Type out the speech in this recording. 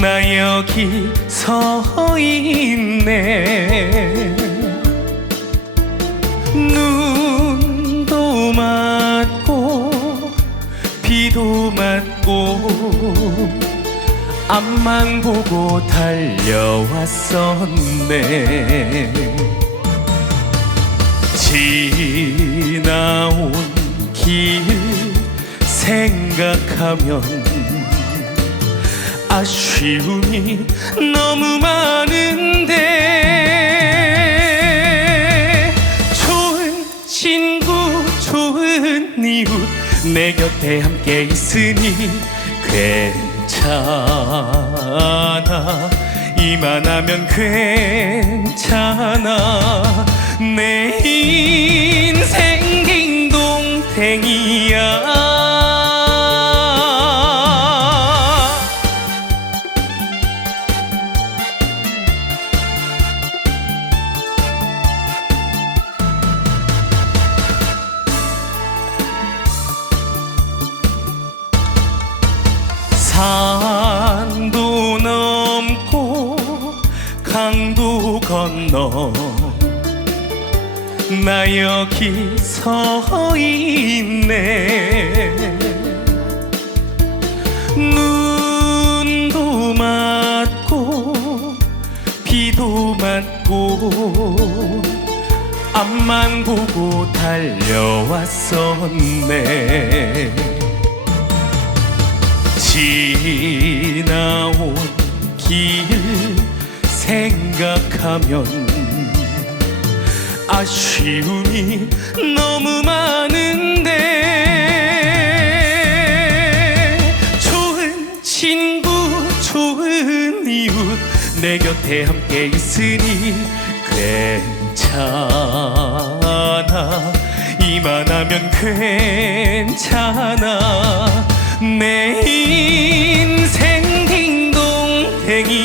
나 여기 서 있네. 눈도 맞고 비도 맞고 앞만 보고 달려왔었네. 지나온 길 생각하면 아쉬움이 너무 많은데 좋은 친구 좋은 이웃 내 곁에 함께 있으니 괜찮아. 이만하면 괜찮아. 내인 산도 넘고 강도 건너 나 여기 서 있네. 눈도 맞고 비도 맞고 앞만 보고 달려왔었네 지나온 길 생각하면 아쉬움이 너무 많은데 좋은 친구 좋은 이웃 내 곁에 함께 있으니 괜찮아. 이만하면 괜찮아 내 인생 딩동댕이야